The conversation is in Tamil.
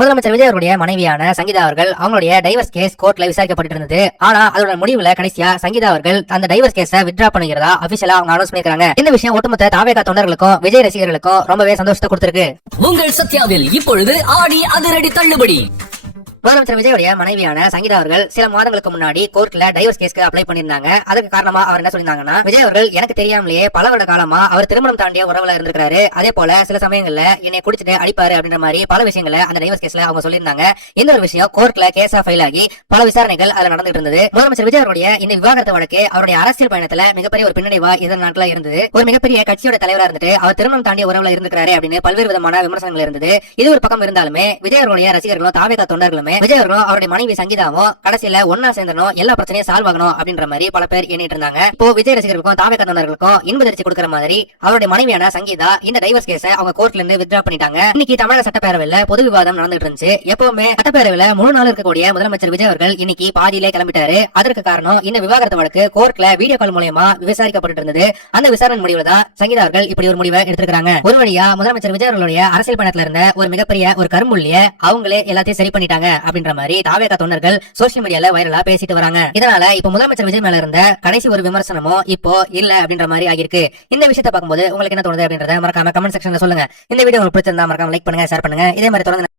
முதலமைச்சர் விஜய் அவருடைய மனைவியான சங்கீதா அவர்கள் அவங்களுடைய டைவர்ஸ் கேஸ் கோர்ட்ல விசாரிக்கப்பட்டு இருந்தது. ஆனா அதோட முடிவுல கடைசியா சங்கீதா அவர்கள் அந்த டைவர்ஸ் கேஸை வித்ட்ரா பண்ணுகிறதா அபிஷியலா அவங்க அனௌன்ஸ் பண்ணிருக்காங்க. இந்த விஷயம் ஒட்டுமொத்த தாவேகா தொண்டர்களுக்கும் விஜய் ரசிகர்களுக்கும் ரொம்பவே சந்தோஷத்தை கொடுத்திருக்கு. உங்கள் சத்யாவில் இப்பொழுது ஆடி அதிரடி தள்ளுபடி. முதலமைச்சர் விஜயோடைய மனைவியான சங்கீதா அவர்கள் சில மாதங்களுக்கு முன்னாடி கோர்ட்ல டைவர்ஸ் கேஸ்க்கு அப்ளை பண்ணிருந்தாங்க. அதுக்கு காரணமா அவர் என்ன சொல்லியிருந்தாங்கன்னா, விஜய் அவர்கள் எனக்கு தெரியாமலேயே பல வருட காலமா அவர் திருமணம் தாண்டிய உறவுல இருந்திருக்காரு. அதே போல சில சமயங்கள்ல என்னை குடிச்சிட்டு அடிப்பாரு அப்படின்ற மாதிரி பல விஷயங்களை அந்த டைவர்ஸ் கேஸ்ல அவங்க சொல்லியிருந்தாங்க. இந்த ஒரு விஷயம் கோர்ட்ல கேஸா ஃபைல் ஆகி பல விசாரணைகள் அதுல நடந்துட்டு இருந்தது. முதலமைச்சர் விஜய் அவருடைய இந்த விவாகரத்து வழக்கு அவருடைய அரசியல் பயணத்துல மிகப்பெரிய ஒரு பின்னடைவா இதன் நாட்களா இருந்தது. ஒரு மிகப்பெரிய கட்சியோட தலைவரா இருந்துட்டு அவர் திருமணம் தாண்டிய உறவுல இருந்திருக்காரு அப்படின்னு பல்வேறு விதமான விமர்சனங்கள் இருந்தது. இது ஒரு பக்கம் இருந்தாலுமே விஜய் அவருடைய ரசிகர்களும் தாவேகா தொண்டர்களுமே விஜய் அவர்களும் அவருடைய மனைவி சங்கீதாவும் கடைசியில ஒன்னா சேர்ந்தனும் எல்லா பிரச்சனையும் சால்வ் ஆகணும் அப்படின்ற மாதிரி பல பேர் எண்ணிட்டு இருந்தாங்க. இப்போ விஜய் ரசிகர்களுக்கும் தாவேகா தொண்டர்களுக்கும் இன்பதிர்ச்சி கொடுக்கிற மாதிரி அவருடைய மனைவியான சங்கீதா இந்த டைவர்ஸ் கேஸ அவங்க கோர்ட்ல இருந்து வித்ட்ரா பண்ணிட்டாங்க. இன்னைக்கு தமிழக சட்டப்பேரவையில பொது விவாதம் நடந்துட்டு இருந்துச்சு. எப்பவுமே சட்டப்பேரவையில 3 நாள் இருக்கக்கூடிய முதலமைச்சர் விஜய் அவர்கள் இன்னைக்கு பாதியிலே கிளம்பிட்டாரு. அதற்கு காரணம் இந்த விவாகரத்து வழக்கு கோர்ட்ல வீடியோ கால் மூலமா விசாரிக்கப்பட்டு இருந்தது. அந்த விசாரணை முடிவுல தான் சங்கீதா அவர்கள் இப்படி ஒரு முடிவை எடுத்திருக்காங்க. ஒரு வழியா முதலமைச்சர் விஜய் அவர்களுடைய அரசியல் பயணத்துல இருந்த ஒரு மிகப்பெரிய ஒரு கரும்புள்ளிய அவங்களே எல்லாத்தையும் சரி பண்ணிட்டாங்க அப்படின்ற மாதிரி தாவேகா தொண்டர்கள் சோசியல் மீடியால வைரலா பேசிட்டு வராங்க. இதனால இப்ப முதலமைச்சர் விஜய் மேல இருந்த கடைசி ஒரு விமர்சனமும் இப்போ இல்ல அப்படின்ற மாதிரி ஆகிருக்கு. இந்த விஷயத்தை பார்க்கும்போது உங்களுக்கு என்ன தோணுது அப்படின்றத மறக்காம கமெண்ட் செக்ஷன்ல சொல்லுங்க. இந்த வீடியோ உங்களுக்கு பிடிச்சிருந்தா மறக்காம லைக் பண்ணுங்க, ஷேர் பண்ணுங்க. இதே மாதிரி தொடர்ந்து